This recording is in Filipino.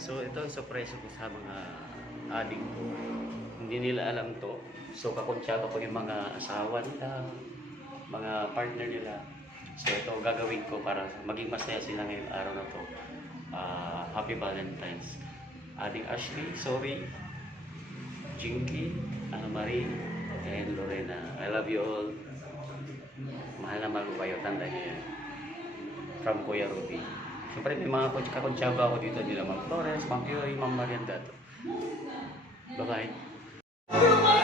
So ito ang surprise ko sa mga adik ko. Hindi nila alam to. So kakonsyado ko yung mga asawa nila, mga partner nila. So ito gagawin ko para maging masaya sila ngayong araw na to. Happy Valentine's. Ading Ashley, sorry. Jinky, Ana Marie, and Lorena. I love you all. Mahal na mahal ko kayo. Tanda niyo yan. From Kuya Ruby. Siyempre may mga kakonsyaba ako dito nila. Ma'am Flores, Ma'am Pioy, Ma'am Mariandato. Bye-bye.